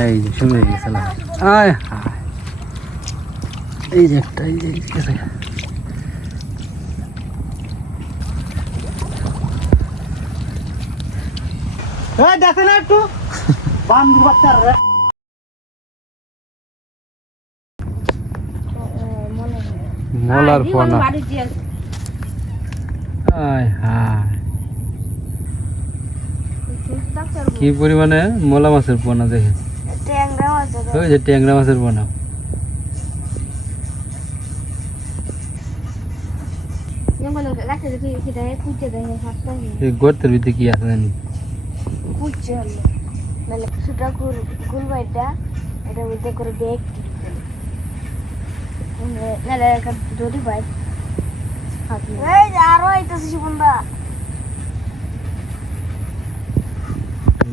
এই যে শুরু হয়ে গেছে আয় হায় এই যে একটা এই যে গেছে এই দেখেন একটু বান্ধব বাচ্চার মোলার পোনা আয় হায় কি পরিমাণে মোলা মাছের পোনা দেখেন ওই যে ট্যাংরা মাছের পোনা এই গর্তের ভিতরে কি আছে জানি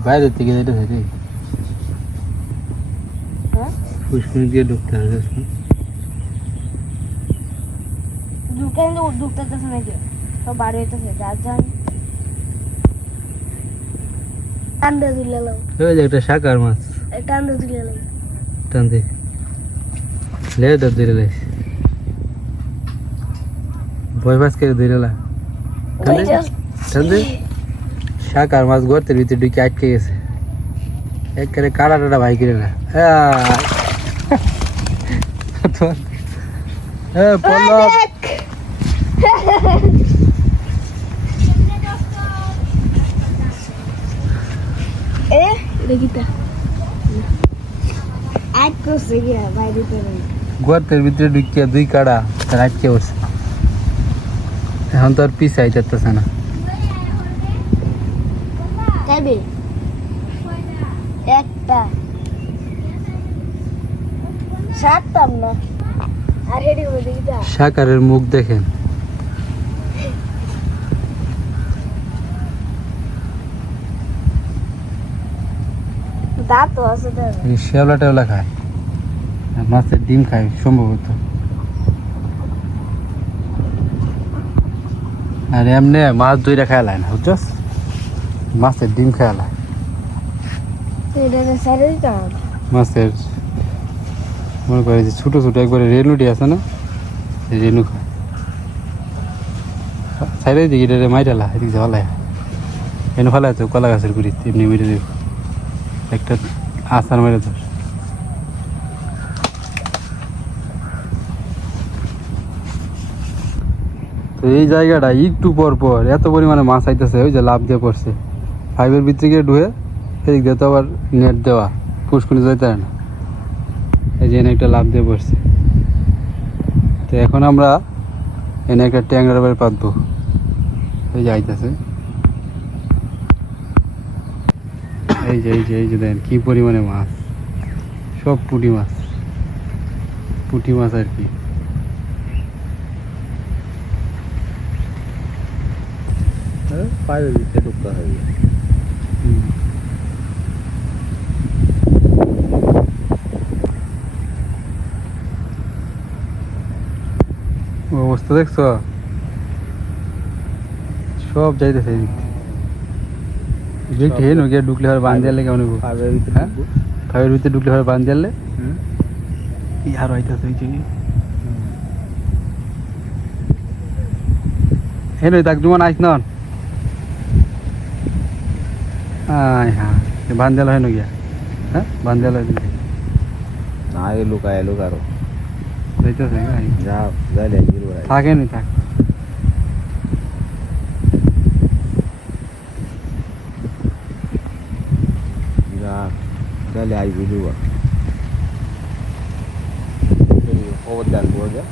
বাইরে থেকে যেতেছে রে পুষ্করী দিয়ে ঢুকতে হবে একটা শাকার মাছ টানতে লেট ধরে ভয় পাস করে ধরে টানতে শাকার মাছ গর্তের ভিতরে ঢুকে আটকে গেছে একবারে কাটা টাটা ভাই করে না পল্লব গর্তের ভিতরে ঢুকিয়া দুই কাড়া তার আটকে বসে এখন তো আর পিছাই যাচ্ছে না একটা সারতাম না আর হেডি করে দেখি শাকারের মুখ দেখেন দাঁত আছে শ্যাওলা টেওলা খায় মাছের ডিম খায় সম্ভবত আর এমনি মাছ দুইটা খেয়ালায় না বুঝছস মাছের ডিম খেয়ালায় মাছের মনে করে যে ছোটো ছোটো একবারে রেনুটি আছে না রেনু খায় সাইডে দিকে এটা মাইটালা এদিকে জ্বালায় এনে ফেলায় তো কলা গাছের গুড়ি এমনি মেরে দেব একটা আচার মেরে ধর তো এই জায়গাটা একটু পর পর এত পরিমাণে মাছ আইতেছে ওই যে লাভ দিয়ে পড়ছে ফাইভের ভিতরে গিয়ে ঢুয়ে এদিক দিয়ে তো আবার নেট দেওয়া পুষ্কুনি যেতে হয় না এই যে এনে একটা লাভ দিয়ে পড়ছে তো এখন আমরা এনে একটা ট্যাংরার বাড়ি পাতবো এই যে আইতেছে এই যে দেখেন কি পরিমাণে মাছ সব পুঁটি মাছ আর কি পায়ের ভিতরে ঢুকতে হবে অবস্থা দেখছো সব যাইতেছে দেখি হেন গিয়ে ঢুকলে হয় বান দিয়ালে কেমন ফাইভের ভিতরে ঢুকলে হয় বান দিয়ালে আর হইতেছে ওই যে হেন তাক জুমান আইস নন আয় হ্যাঁ বান দিয়াল হয় গিয়া হ্যাঁ বান দিয়াল না এলো কারো যাইতেছে যা যাইলে থাকে নি থাক যাইলে আইবি দুবা খবর দেন বলে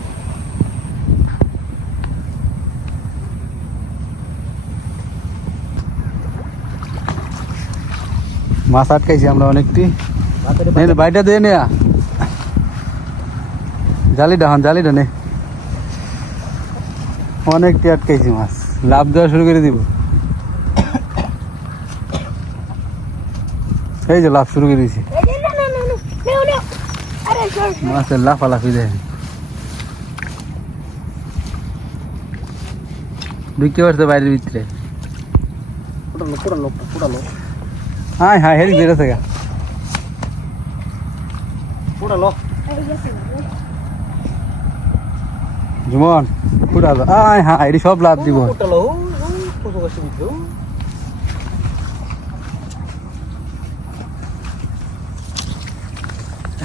মাছ আটকাইছি আমরা অনেকটি বাইটা দিয়ে নেয়া জালিটা নে অনেকটি আটকাইছি মাছ লাভ দেওয়া শুরু করে দিব এই যে লাভ শুরু করে দিয়েছি মাছের লাফালাফি দেখেন ঢুকতে পারছে বাইরের ভিতরে হাই হেরি বেড়ে থাকা উঠালো এই গেছে জুমন কুড়া আয় হ্যাঁ এটি সব লাভ দিব উঠালো কত কষ্ট দিতে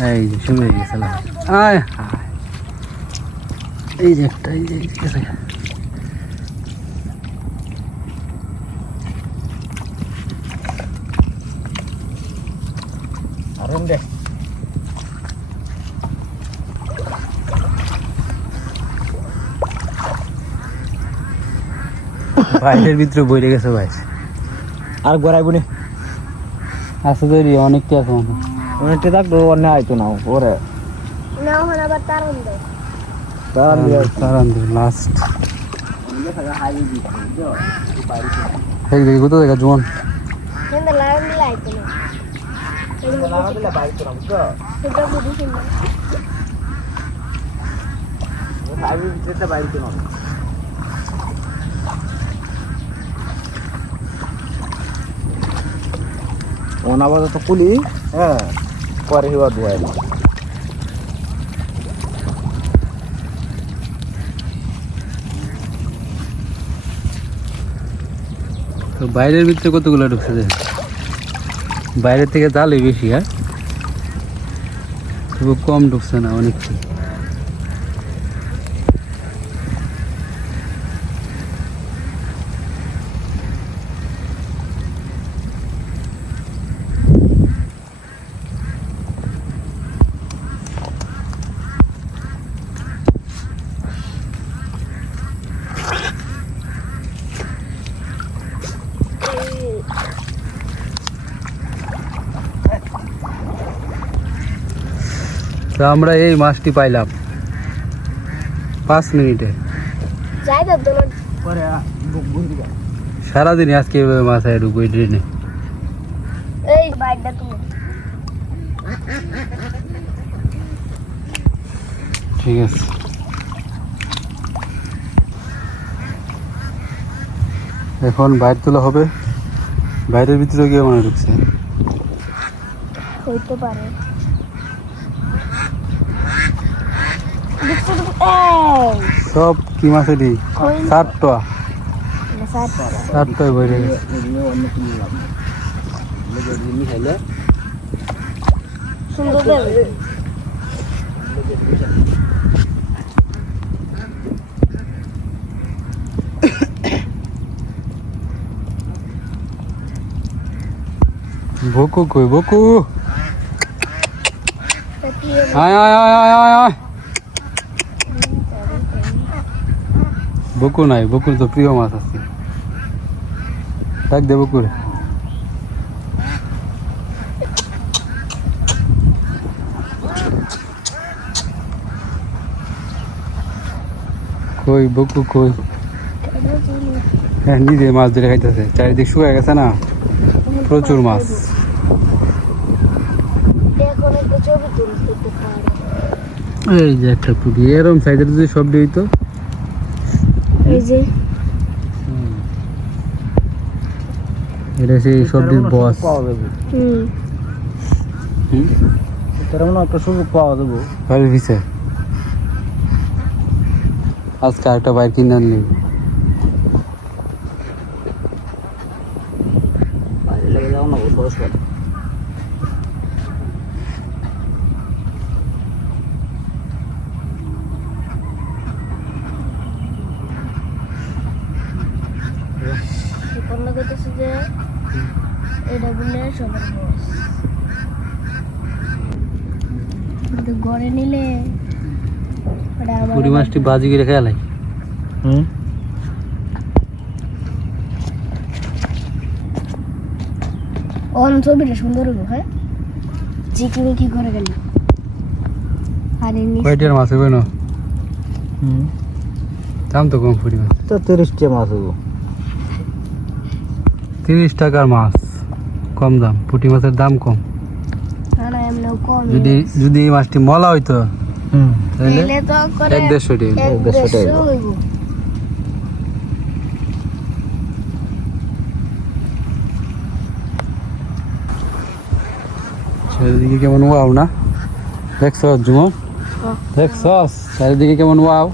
এই যে শুরু হয়ে গেছে লাভ। আয় হায় এই যে একটা এই যে গেছে আরে দে বাইরের ভিতরে বইরে গেছে ভাই আর গড়াইব নি আছে তো অনেকটা আছে মনে হয়। অনেকটা থাকতো অন্য আইতো না ওরে না হন আবার তারুন দে তারান লাস্ট এই দেখি কোথাও দেখা জুমন কিন্তু লাগান দিলে আইতো না সেটা বুঝিস না ওনাবাদ তো কুলি হ্যাঁ পরে হিবার ধোয়া তো বাইরের ভিতরে কতগুলো ঢুকছে যে বাইরের থেকে জালই বেশি হ্যাঁ খুব কম ঢুকছে না অনেক তো আমরা এই মাছটি পাইলাম 5 মিনিটে যাই তো না পরে বন্ধু সারাদিন আজকে এভাবে মাছ আয় ঢুকবো ড্রেনে এই বাইকটা তুমি ঠিক আছে এখন বাইরে তোলা হবে বাইরের ভিতরে গিয়ে মনে ঢুকছে হইতে পারে সব কি মাছ এটি কই 7টা না সাত 7টায় বাইরে গেছে সুন্দর দেবে বকু কই বকু তাকিয়ে আয় আয় আয় আয় আয় আয় বকু নাই বকুর তো প্রিয় মাছ আছে দেখ দে বকুর কই বকু কই হ্যাঁ নিজে মাছ ধরে খাইতেছে চারিদিক শুকায় গেছে না প্রচুর মাছ এখন একটু ছবি তুলতে পারে এই যে একটা পুটি এরকম সাইজের যদি সব দিই তো এই যে এটা সেই সবটির বস পাওয়া যাবে তার মানে একটা সুযোগ পাওয়া যাবে ভালো দিছে আজকে একটা বাইক কিনে আনলি বাইরে লেগে যাও না সহজ করে কন্যা করতেছে যে এটা বললে সবার বস কিন্তু গড়ে নিলে ওটা আমার পুরি মাছটি বাজি করে খেয়ালাই অন ছবিটা সুন্দর হলো হ্যাঁ চিকনি কি করে গেলি আর এমনি কয়টার মাছ হবে না দাম তো কম পুরি মাছ তো 30টা মাছ হবো 30 টাকার মাছ কম দাম পুঁটি মাছের দাম কম না না এমনিও কম যদি যদি এই মাছটি মলা হইতো তাহলে এলে তো করে 150 টাকা 150 টাকা। হইব চারিদিকে কেমন ওয়াও না দেখছো জুমন দেখছস চারিদিকে কেমন ওয়াও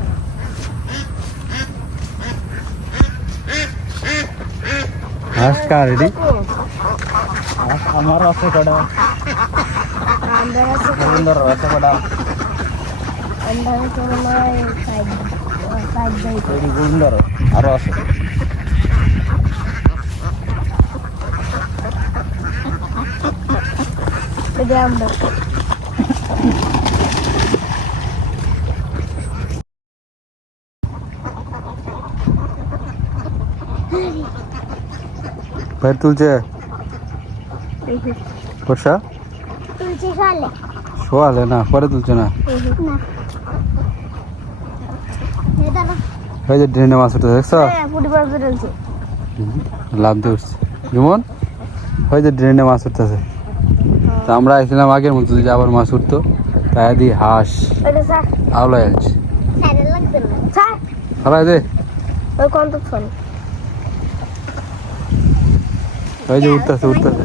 হাঁস কার এটি আমার আছে কটা আমরা আছে সুন্দর আছে কটা আমরা তো নয় সাইড সাইড এই সুন্দর আরো আছে এটা আমরা বাইর তুলছে বর্ষা তুলছি খালে শোয়ালে না পরে তুলছে না না এটা না ওই যে ড্রেনে মাছ উঠতে দেখছো হ্যাঁ পরিবার বেরোচ্ছে লাভ দিয়ে উঠছে যেমন ওই যে ড্রেনে মাছ উঠতেছে তা আমরা আসছিলাম আগের মতো যদি আবার মাছ উঠতো তাই দিয়ে হাঁস এটা স্যার আওলায় আছে সাইডে লাগবে না স্যার হারাই দে ওই কোন তো ফোন ওই যে উঠতেছে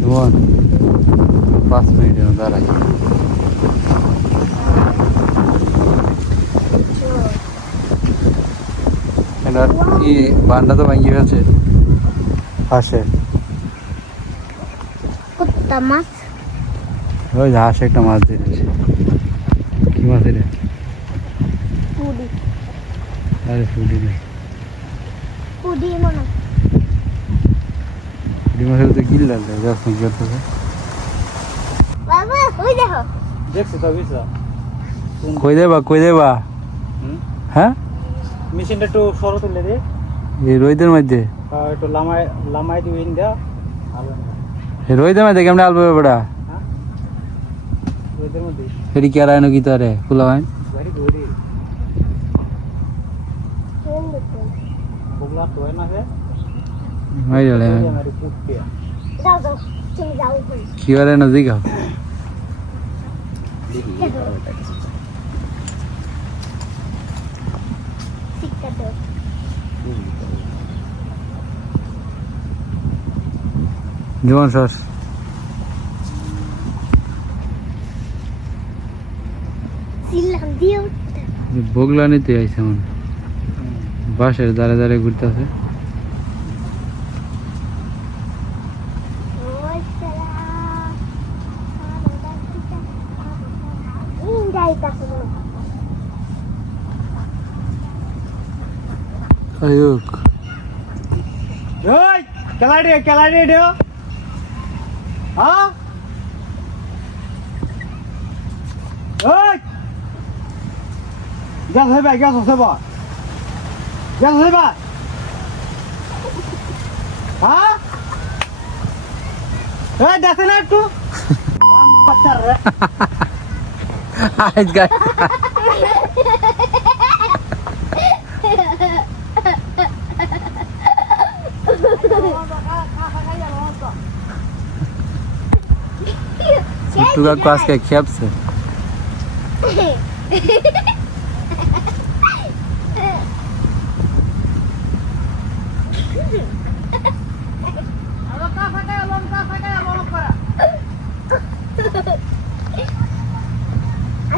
যেমন 5 মিনিটের মধ্যে দাঁড়াই এনার কি বান্ডা তো ভাঙিয়ে গেছে হাঁসে কুত্তা মাছ ওই যে হাঁসে একটা মাছ দিয়েছে কি মাছ রে পুডি আরে ফুটি নেই পুডি মনে ফুটি মাছের তো গিল লাগবে যাস না করতেছে বাবা ওই দেখো দেখছি তো বুঝছো কই দেবা হ্যাঁ মেশিনটা একটু সরো তুলে দে এই রোদের মধ্যে একটু লামাই দিবি ইন্দা ভালো না এই রোদের মধ্যে কেমন আলবে বেড়া হ্যাঁ ওইদের মধ্যে এটি কি আর আইনো কি তারে ফুলা ভাই গাড়ি ধরি বগলা তো না হে মাই গেলে আমার কুত্তে যাও যাও তুমি যাও ওখানে কি আর আইনো জিগাও শিক্ষা দাও জীবন শ্বাস সিলাম দিও বগলা নিতে আইছে মনে বাসের দাঁড়ে দাঁড়ে ঘুরতেছে ওই সালা যাইতাছে আয়ুক ওই কেলাড়ি দে হ্যাঁ ওই গ্যাস হইবা হ্যাঁ এই দেখে না একটু বাচ্চার রে আজ গাই ছোট্টু কাকু আজকে খেপছে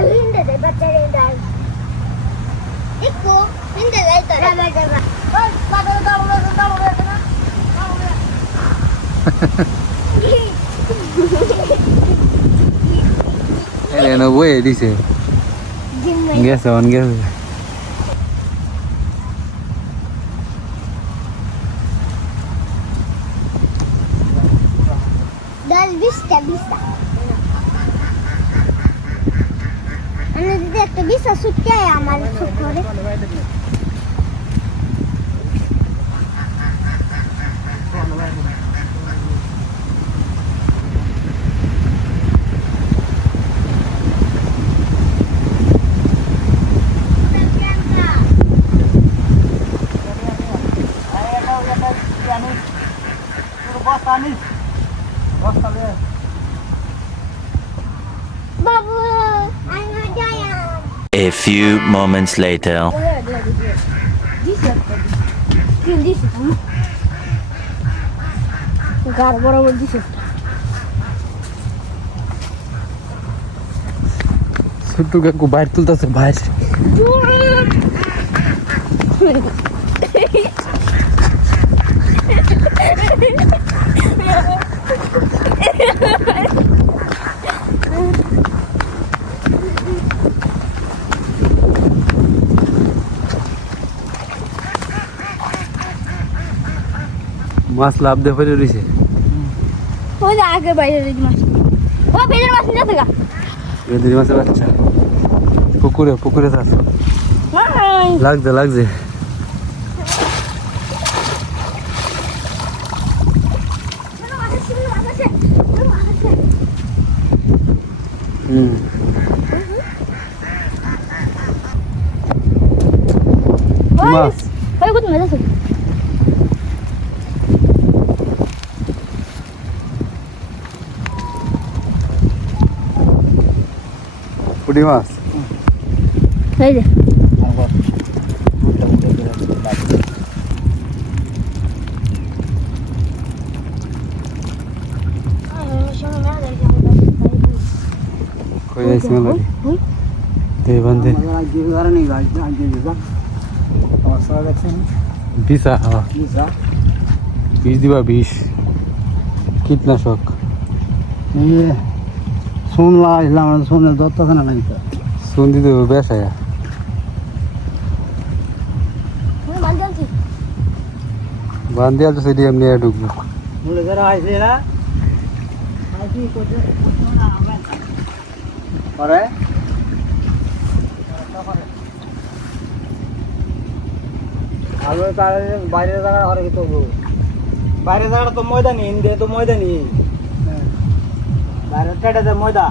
Linda de baterina. Ecco, linda lei torna. এনে বয়ে দিছে গেছে অন গেছে Das vista. Ana দিদি একটা বিসা সুটকে আমার সুট করে বাবু আমি যাই A few moments later. গার বরাবর দিছে ছোট্ট কাকু বাইর তুলতেছে বাইর। মাছ লাভ দিয়ে ফেলে রয়েছে। ওই যে আগে বাইরে রেডি মাছ ও বেজের মাছ নিয়ে থাকা বেদরি মাছের বাচ্চা পুকুরে পুকুরে থাক। লাগছে লাগছে। হুম মাছ ওই কত মজা আছে পুঁটি মাছ। এই যে কই যাইছে মেলারি দে বান্ধে বিষা বিষ দিবা বিষ কীটনাশক। শুনলা আসলাম শুনে দত্তখানা নাই তো শুন দিতে বেশ আয়া আমি মাল জানছি বান্ধে আছো সেটি এমনি ঢুকবো। বলে যারা আসলে না পরে আলো তার বাইরের জায়গা হরে কি তো বাইরের জায়গাটা তো ময়দানি ইন্ডিয়া তো ময়দানি বাইরের টাটাতে ময়দা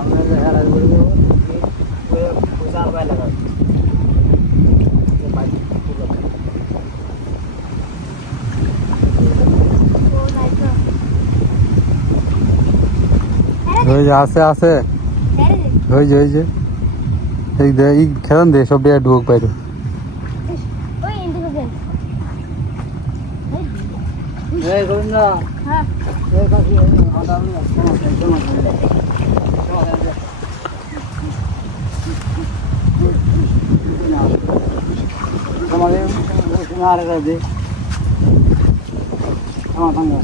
আমরা হেরা করব চার পায় লাগা ওই যে আছে আছে ওই যে এই দে এই খেলান দে সব দিয়ে ঢুক বাইরে। ওই ইন্ডিগো গেম এই গোবিন্দ হ্যাঁ এই কাছে আদাম না তোমাদের আর রাজে আমার সঙ্গে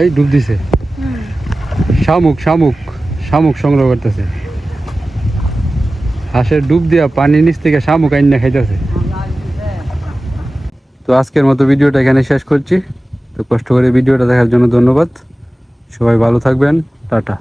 এই ডুব দিছে শামুক শামুক শামুক সংগ্রহ করতেছে। হাঁসের ডুব দিয়া পানির নিচ থেকে শামুক আইনা খাইতেছে। তো আজকের মতো ভিডিওটা এখানে শেষ করছি। তো কষ্ট করে ভিডিওটা দেখার জন্য ধন্যবাদ। সবাই ভালো থাকবেন। টাটা।